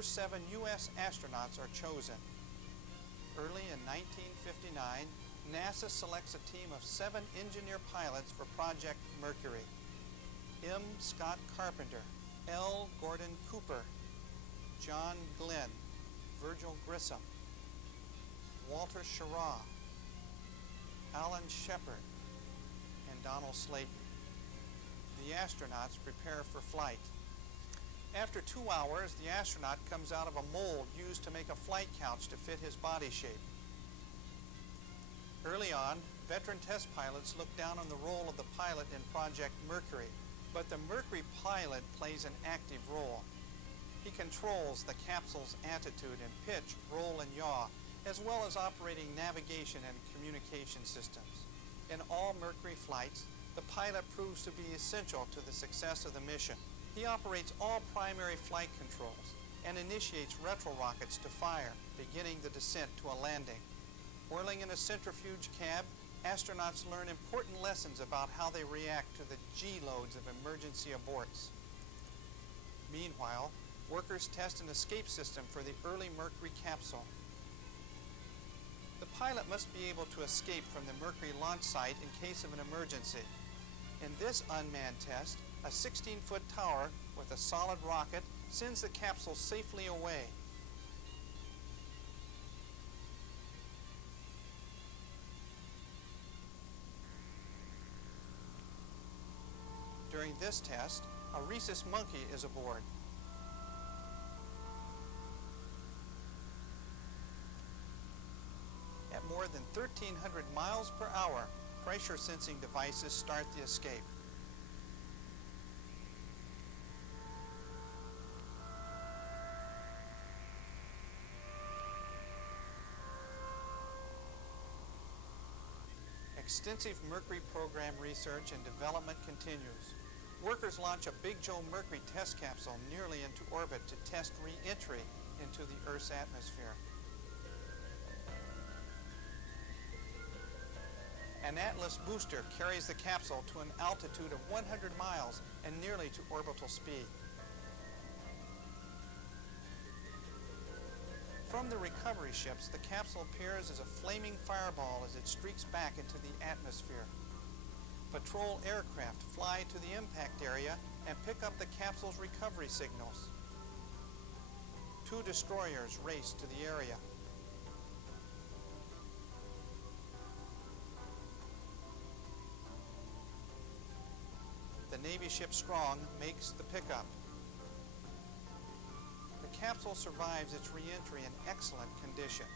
first 7 U.S. astronauts are chosen. Early in 1959, NASA selects a team of 7 engineer pilots for Project Mercury. M. Scott Carpenter, L. Gordon Cooper, John Glenn, Virgil Grissom, Walter Schirra, Alan Shepard, and Donald Slayton. The astronauts prepare for flight. After 2 hours, the astronaut comes out of a mold used to make a flight couch to fit his body shape. Early on, veteran test pilots look down on the role of the pilot in Project Mercury, but the Mercury pilot plays an active role. He controls the capsule's attitude and pitch, roll, and yaw, as well as operating navigation and communication systems. In all Mercury flights, the pilot proves to be essential to the success of the mission. He operates all primary flight controls and initiates retro rockets to fire, beginning the descent to a landing. Whirling in a centrifuge cab, astronauts learn important lessons about how they react to the G-loads of emergency aborts. Meanwhile, workers test an escape system for the early Mercury capsule. The pilot must be able to escape from the Mercury launch site in case of an emergency. In this unmanned test, a 16-foot tower with a solid rocket sends the capsule safely away. During this test, a rhesus monkey is aboard. At more than 1,300 miles per hour, pressure sensing devices start the escape. Extensive Mercury program research and development continues. Workers launch a Big Joe Mercury test capsule nearly into orbit to test re-entry into the Earth's atmosphere. An Atlas booster carries the capsule to an altitude of 100 miles and nearly to orbital speed. From the recovery ships, the capsule appears as a flaming fireball as it streaks back into the atmosphere. Patrol aircraft fly to the impact area and pick up the capsule's recovery signals. 2 destroyers race to the area. The Navy ship Strong makes the pickup. The capsule survives its re-entry in excellent condition.